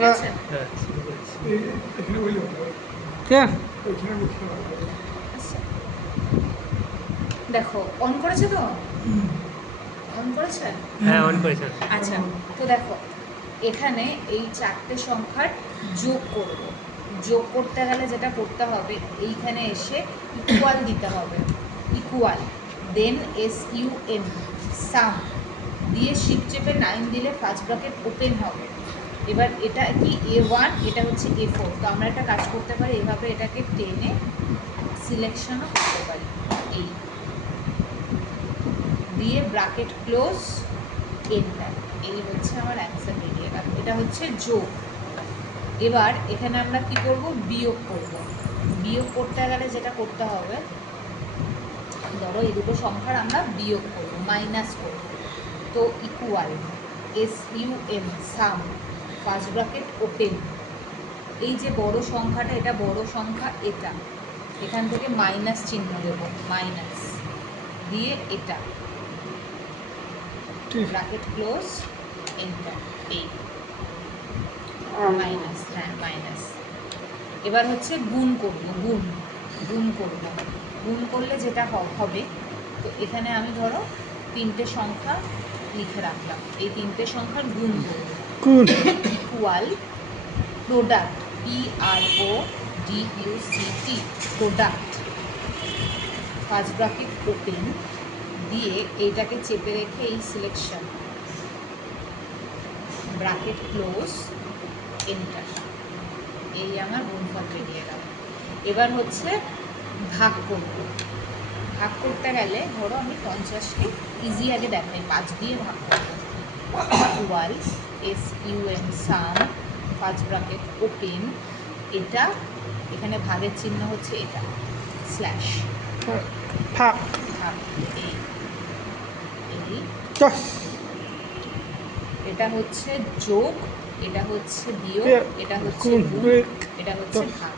ঠিক আছে দেখো অন করেছে তো অন করেছে হ্যাঁ অন করেছে আচ্ছা তো দেখো এখানে এই চারটে সংখ্যার যোগ করব যোগ করতে গেলে যেটা করতে হবে এইখানে এসে ইকুয়াল দিতে হবে ইকুয়াল দেন SUM সাম দিয়ে শিফট চেপে 9 দিলে ফার্স্ট ব্র্যাকেট ওপেন হবে এবার এটা কি A1 এটা হচ্ছে A4 তো আমরা একটা কাজ করতে পারি এভাবে এটাকে টেনে সিলেকশনও করতে পারি এই দিয়ে ব্র্যাকেট ক্লোজ এন্টার এই হচ্ছে আমার অ্যান্সার বেরিয়ে গেল এটা হচ্ছে যোগ এবার এখানে আমরা কি করব বিয়োগ করব বিয়োগ করতে গেলে যেটা করতে হবে ধরো এই দুটো সংখ্যার আমরা বিয়োগ করব মাইনাস করব তো ইকুয়াল SUM সাম ফার্স্ট ব্র্যাকেট ওপেন এই যে বড় সংখ্যাটা এটা বড় সংখ্যা এটা এখান থেকে মাইনাস চিহ্ন দেবো মাইনাস দিয়ে এটা ব্র্যাকেট ক্লোজ এন্টার এই মাইনাস হ্যাঁ মাইনাস এবার হচ্ছে গুণ করব গুণ গুণ করব গুণ করলে যেটা হবে তো এখানে আমি ধরো তিনটে সংখ্যা লিখে রাখলাম এই তিনটে সংখ্যার গুণ করব equal product PRODUCT product first bracket open দিয়ে এইটাকে চেপে রেখে এই সিলেকশন ব্র্যাকেট ক্লোজ এন্টার এই আমার গুণফল বেরিয়ে গেল এবার হচ্ছে ভাগ করব ভাগ করতে গেলে ধরো আমি 50কে ইজি আগে দেখাই 5 দিয়ে ভাগ করব ইকুয়াল SUM সাম ফার্স্ট ব্র্যাকেট ওপেন এটা এখানে ভাগের চিহ্ন হচ্ছে এটা স্ল্যাশ ভাগ ভাগ এই এটা হচ্ছে যোগ এটা হচ্ছে বিয়োগ এটা হচ্ছে গুণ এটা হচ্ছে ভাগ